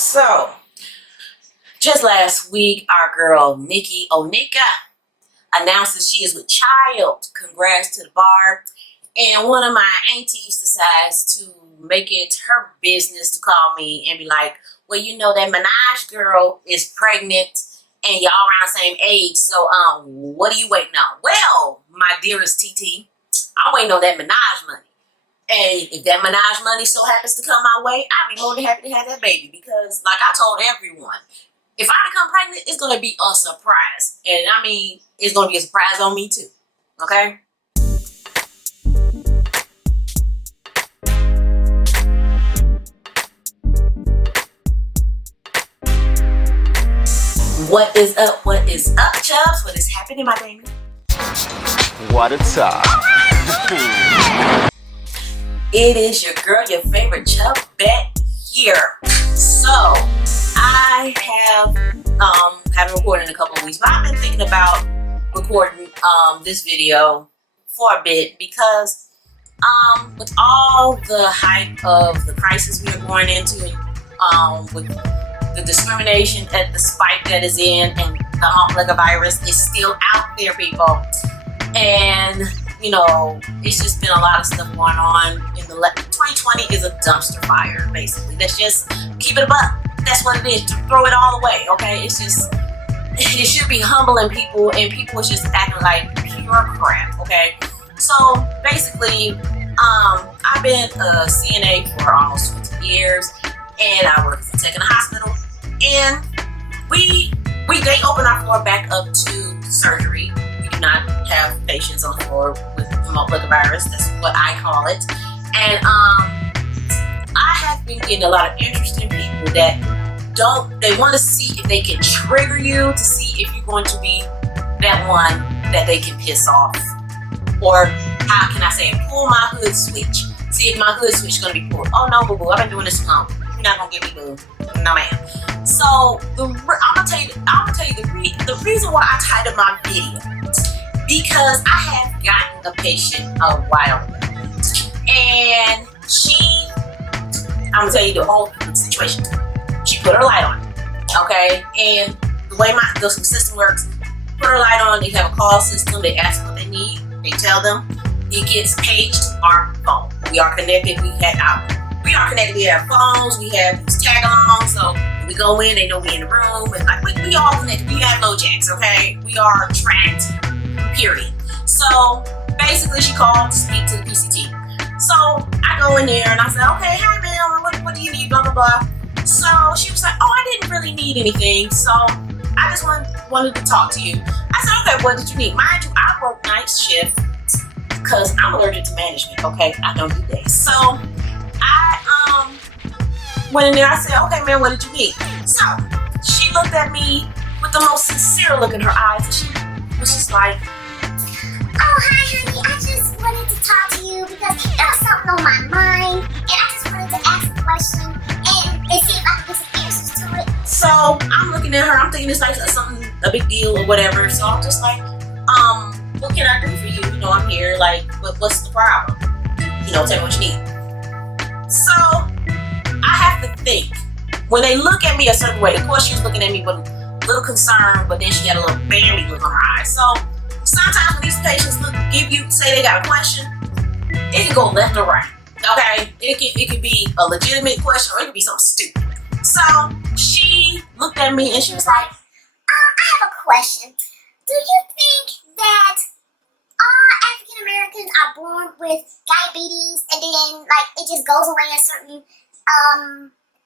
So, just last week, our girl Nikki Onika announces she is with child. Congrats to the Barb. And one of my aunties decides to make it her business to call me and be like, well, you know, that Minaj girl is pregnant and y'all around the same age. So, what are you waiting on? Well, my dearest TT, I'm waiting on that Minaj money. And if that Minaj money so happens to come my way, I'll be more than happy to have that baby. Because, like I told everyone, if I become pregnant, it's going to be a surprise. And, I mean, it's going to be a surprise on me, too. Okay? What is up? What is up, Chubbs? What is happening, my baby? What a top. It is your girl, your favorite Chubb Bet here. So, I haven't recorded in a couple of weeks, but I've been thinking about recording this video for a bit because with all the hype of the crisis we are going into, with the discrimination at the spike that is in, and the Hump virus is still out there, people. And you know, it's just been a lot of stuff going on. 2020 is a dumpster fire, basically. Let's just keep it a buck. That's what it is. Throw it all away, okay? It should be humbling people, and people is just acting like pure crap, okay? So basically, I've been a CNA for almost 20 years, and I work as a tech in a hospital. And they open our floor back up to surgery. We do not have patients on the floor with virus. That's what I call it. And I have been getting a lot of interesting people that they want to see if they can trigger you, to see if you're going to be that one that they can piss off. Or how can I say it? Pull my hood switch. See if my hood switch is going to be pulled. Oh no, boo boo, I've been doing this long. You're not going to get me, boo. No, ma'am. So I'm gonna tell you the reason why I titled my video, because I have gotten a patient a while ago, and I'm gonna tell you the whole situation. She put her light on, okay, and the way the system works, put her light on. They have a call system. They ask what they need. They tell them. It gets paged to our phone. We are connected. We have phones. We have these tag-alongs. So when we go in, they know we in the room. And like we all connected. We have LoJacks, okay? We are tracked, period. So basically, she called to speak to the PCT. So I go in there and I said, okay, hi, ma'am. What do you need? Blah, blah, blah. So she was like, oh, I didn't really need anything. So I just wanted to talk to you. I said, okay, what did you need? Mind you, I work night shift because I'm allergic to management, okay? I don't do that. So I went in there. I said, okay, man, what did you need? So she looked at me with the most sincere look in her eyes, and she was just like, oh, hi, honey. I just wanted to talk to you because there was something on my mind, and I just wanted to ask a question and see if I could get some answers to it. So I'm looking at her. I'm thinking it's like a big deal or whatever. So I'm just like, what can I do for you? You know, I'm here. Like, what's the problem? You know, tell me what you need. So I have to think. When they look at me a certain way, of course she was looking at me with a little concern, but then she had a little Bambi look on her eyes. So sometimes when these patients say they got a question, it can go left or right. Okay? It could be a legitimate question, or it could be something stupid. So she looked at me and she was like, I have a question. Do you think that all African Americans are born with diabetes and then like it just goes away in certain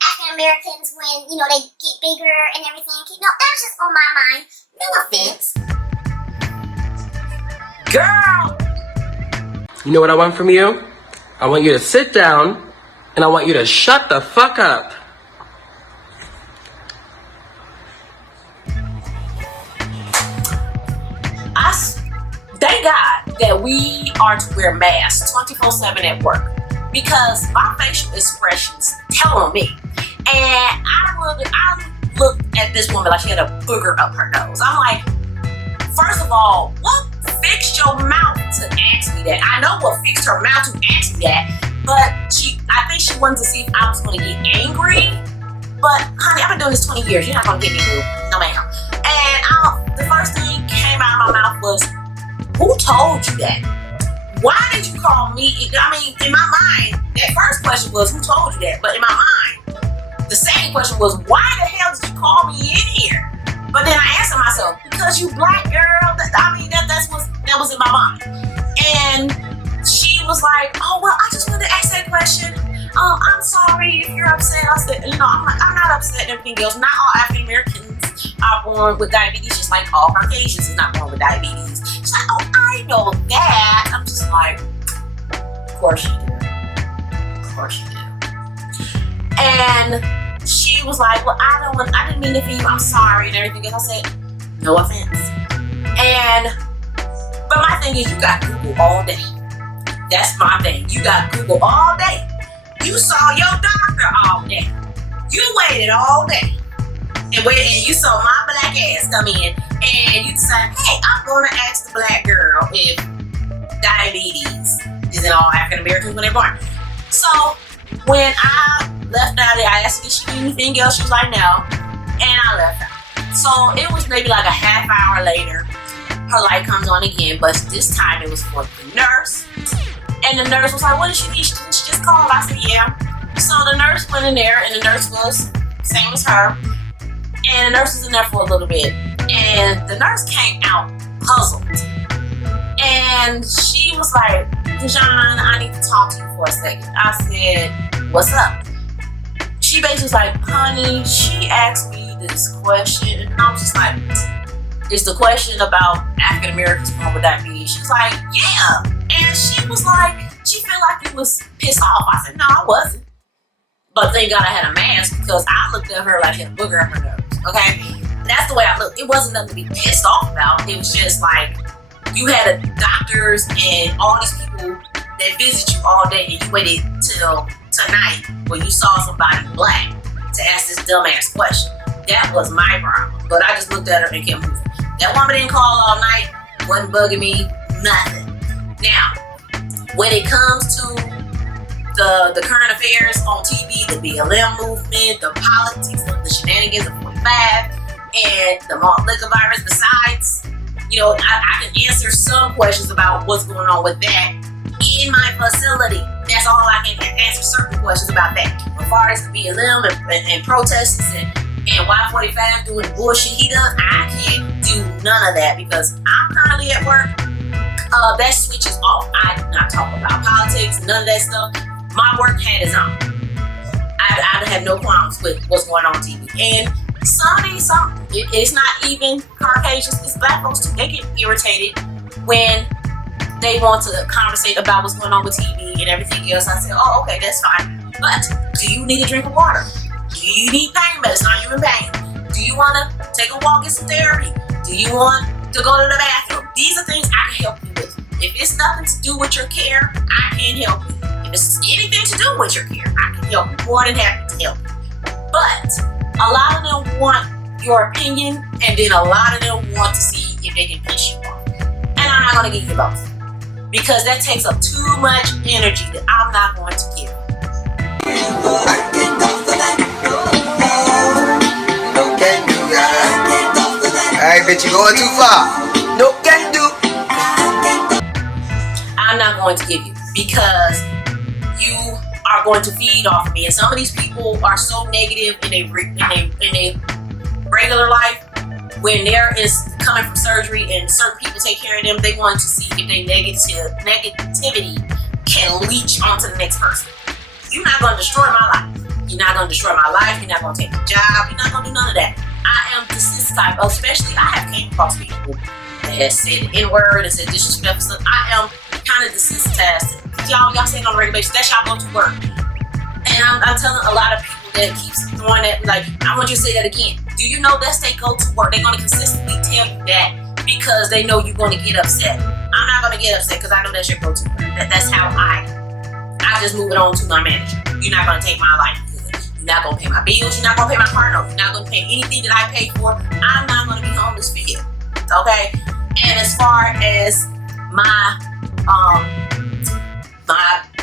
African Americans when, you know, they get bigger and everything? No, that was just on my mind. No offense. girl, You know what I want from you? I want you to sit down and I want you to shut the fuck up. thank God that we are to wear masks 24/7 at work, because my facial expressions tell on me. And I looked at this woman like she had a booger up her nose. I'm like, first of all, what fixed your mouth to ask me that? I know what fixed her mouth to ask me that, but I think she wanted to see if I was going to get angry but honey, I've been doing this 20 years. You're not gonna get me new. No ma'am. And the first thing came out of my mouth was, who told you that? Why did you call me? I mean, in my mind, that first question was, who told you that? But in my mind, the second question was, why the hell did you call me in here? But then I answered myself, because you black girl. That was in my mind. And she was like, oh, well, I just wanted to ask that question. I'm sorry if you're upset. I said, I'm not upset and everything else. Not all African Americans are born with diabetes, just like all Caucasians is not born with diabetes. She's like, oh, I know that. I'm just like, of course you do. Of course you do. And she was like, well, I didn't mean to offend you. I'm sorry and everything else. I said, no offense. But my thing is, you got Google all day. That's my thing. You got Google all day. You saw your doctor all day. You waited all day. And you saw my black ass come in and you decided, hey, I'm going to ask the black girl if diabetes is in all African Americans when they're born. So when I left out there, I asked her if she needed anything else. She was like, no. And I left out. So it was maybe like a half hour later, her light comes on again, but this time it was for the nurse. And the nurse was like, what did she need? Didn't she just call? I said, yeah. So the nurse went in there, and the nurse was same as her. And the nurse was in there for a little bit. And the nurse came out puzzled. And she was like, Dijon, I need to talk to you for a second. I said, what's up? She basically was like, honey, she asked me this question. And I was just like, it's the question about African Americans born with diabetes. She was like, yeah. And she was like, she felt like you was pissed off. I said, no, I wasn't. But thank God I had a mask because I looked at her like she had a booger on her nose. Okay? That's the way I looked. It wasn't nothing to be pissed off about. It was just like, you had doctors and all these people that visit you all day and you waited till tonight when you saw somebody black to ask this dumbass question. That was my problem. But I just looked at her and kept moving. That woman didn't call all night, wasn't bugging me, nothing. Now, when it comes to the current affairs on TV, the BLM movement, the politics of the shenanigans of 45, and the malt liquor virus, besides, I can answer some questions about what's going on with that in my facility. That's all I can answer, certain questions about that. As far as the BLM and protests and Y45 doing the bullshit he does, I can't do none of that because I'm currently at work. That switch is off. I do not talk about politics, none of that stuff. My work hat is on. I have no qualms with what's going on TV. And it's not even Caucasians, it's black folks too. They get irritated when they want to conversate about what's going on with TV and everything else. I say, oh, okay, that's fine. But do you need a drink of water? Do you need pain medicine? Are you in pain? Do you want to take a walk, get some therapy? Do you want to go to the bathroom? These are things I can help you with. If it's nothing to do with your care, I can help you. If it's anything to do with your care, I can help you. More than happy to help you. But a lot of them want your opinion, and then a lot of them want to see if they can piss you off. And I'm not going to give you both. Because that takes up too much energy that I'm not going to give. No can do, alright, bitch, you going too far. No can do. I'm not going to give you because you are going to feed off of me. And some of these people are so negative in a regular life. When there is coming from surgery and certain people take care of them, they want to see if their negativity can leach onto the next person. You're not going to destroy my life. You're not going to destroy my life. You're not going to take my job. You're not going to do none of that. I am this type of, especially I have came across people that said the N-word and said disrespectful stuff. I am kind of desensitized. Y'all say it on a regular basis. That's y'all go to work. And I'm telling a lot of people that keeps throwing that, like, I want you to say that again. Do you know that's they go to work? They're going to consistently tell you that because they know you're going to get upset. I'm not going to get upset because I know that's your go-to work. That's how I just move it on to my manager. You're not going to take my life good. You're not going to pay my bills. You're not going to pay my car note. You're not going to pay anything that I pay for. I'm not going to be homeless for you. Okay? And as far as my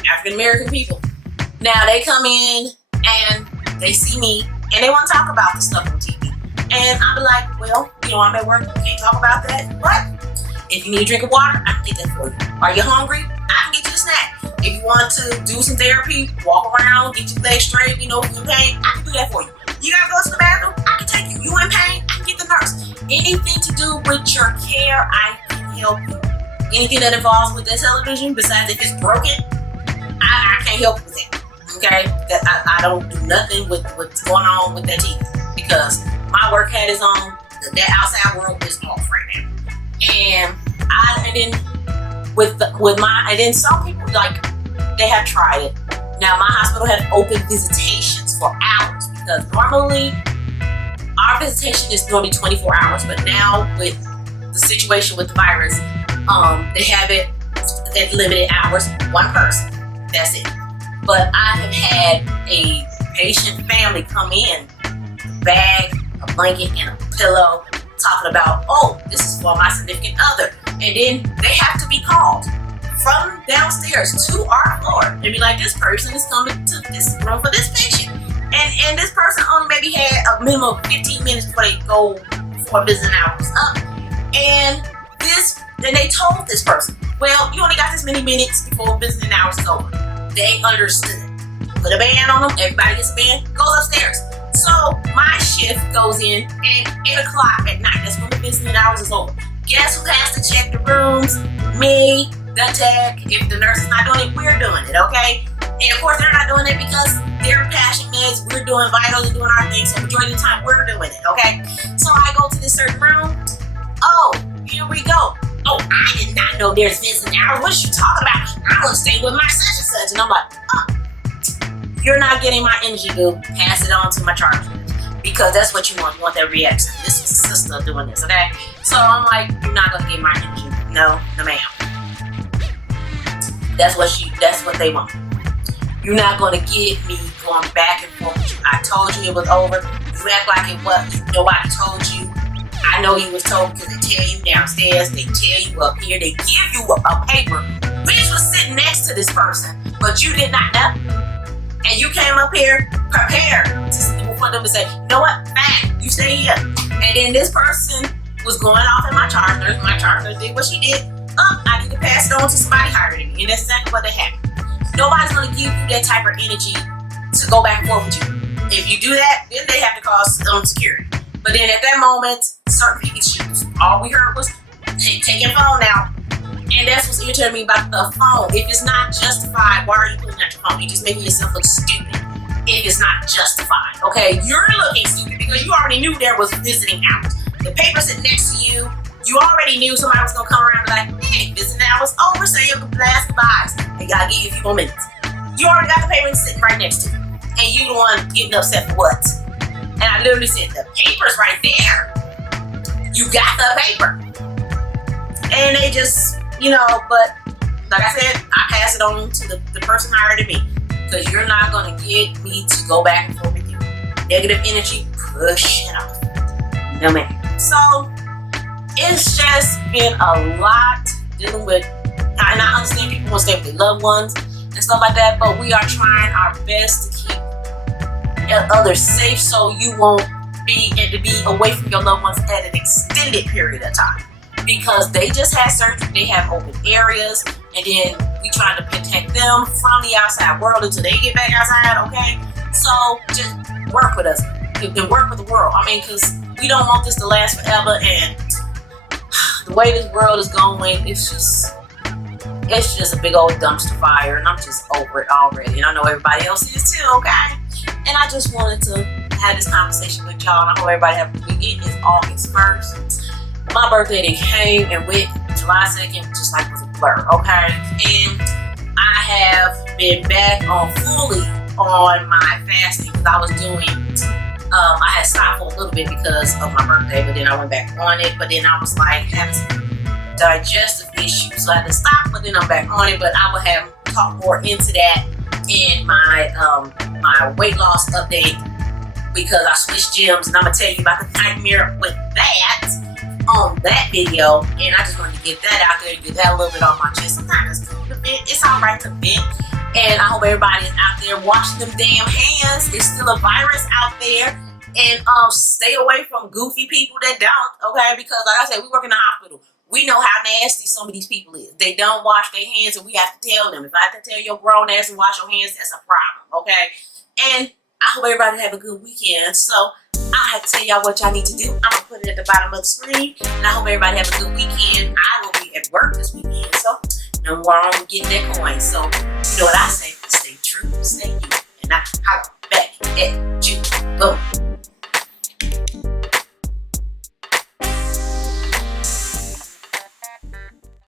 African American people, now they come in and they see me and they want to talk about the stuff on TV. And I'll be like, well, I'm at work, can't talk about that. But if you need a drink of water, I can get that for you. Are you hungry? I can get you a snack. If you want to do some therapy, walk around, get your legs straight, if you're in pain, I can do that for you. You gotta go to the bathroom, I can take you. You in pain, I can get the nurse. Anything to do with your care, I can help you. Anything that involves with the television, besides if it's broken, I can't help you with that. Okay? I don't do nothing with what's going on with that TV because my work hat is on. That outside world is off right now. And then some people they have tried it. Now my hospital had open visitations for hours because normally our visitation is normally 24 hours, but now with the situation with the virus, they have it at limited hours, one person. That's it. But I have had a patient family come in, a bag, a blanket, and a pillow, talking about, oh, this is for my significant other. And then they have to be called from downstairs to our floor and be like, this person is coming to this room for this patient. And this person only maybe had a minimum of 15 minutes before they go before visiting hours up. And they told this person, well, you only got this many minutes before visiting hours is over. They understood. Put a band on them, everybody gets a band, goes upstairs. So my shift goes in at 8 o'clock at night. That's when the visiting hours is over. Guess who has to check the rooms? Me, the tech. If the nurse is not doing it, we're doing it, okay? And of course, they're not doing it because they're passing meds. We're doing vitals and doing our thing. So majority of the time, we're doing it, okay? So I go to this certain room. Oh, here we go. Oh, I did not know there's visiting hours. What are you talking about? I'm gonna stay with my such and such. And I'm like, oh, you're not getting my energy, dude. Pass it on to my charge nurse. Because that's what you want. You want that reaction. This was a sister doing this, okay? So I'm like, you're not gonna get my energy. No, ma'am. That's what they want. You're not gonna get me going back and forth with you. I told you it was over. You act like it was. Nobody told you. I know you was told because they tell you downstairs, they tell you up here, they give you a paper. Which was sitting next to this person, but you did not know. And you came up here prepared for them to say, you know what, fine, you stay here. And then this person was going off in my charge nurse. My charge nurse did what she did. I need to pass it on to somebody higher than me. And that's exactly what they have. Nobody's going to give you that type of energy to go back and forth with you. If you do that, then they have to call security. But then at that moment, certain people choose. All we heard was taking phone out. And that's what's irritating me about the phone. If it's not justified, why are you putting out your phone? You're just making yourself look stupid. If it's not justified, okay? You're looking stupid because you already knew there was visiting hours. The paper sitting next to you, you already knew somebody was gonna come around and be like, hey, visiting hours over, say your last goodbyes. They gotta give you a few more minutes. You already got the paper sitting right next to you. And you the one getting upset for what? And I literally said, the paper's right there. You got the paper. And they just, but like I said, I pass it on to the person higher than me. Because you're not going to get me to go back and forth with you. Negative energy, push it off. No man. So, it's just been a lot dealing with, and I understand people want to stay with their loved ones and stuff like that, but we are trying our best to keep others safe so you won't be away from your loved ones at an extended period of time. Because they just had surgery, they have open areas, and then we try to protect them from the outside world until they get back outside, okay? So just work with us and work with the world. I mean, because we don't want this to last forever, and the way this world is going, it's just a big old dumpster fire, and I'm just over it already. And I know everybody else is too, okay? And I just wanted to have this conversation with y'all, and I hope everybody have a good weekend. It's August 1st. My birthday then came and went July 2nd, just like it was a blur, okay? And I have been back fully on my fasting because I was doing, I had stopped for a little bit because of my birthday, but then I went back on it. But then I was like having some digestive issues, so I had to stop, but then I'm back on it. But I will have talk more into that in my my weight loss update because I switched gyms, and I'm gonna tell you about the nightmare with that on that video. And I just wanted to get that out there and get that a little bit off my chest. Sometimes it's cool to vent. It's alright to vent, And I hope everybody is out there washing them damn hands. There's still a virus out there. And stay away from goofy people that don't, okay? Because like I said, we work in the hospital. We know how nasty some of these people is. They don't wash their hands, and we have to tell them. If I have to tell your grown ass to wash your hands, that's a problem, okay? And I hope everybody have a good weekend. So I have to tell y'all what y'all need to do. I'm gonna put it at the bottom of the screen. And I hope everybody have a good weekend. I will be at work this weekend, so no more wrong with getting that coin. So you know what I say? Stay true, stay you, and I holler back at you. Boom.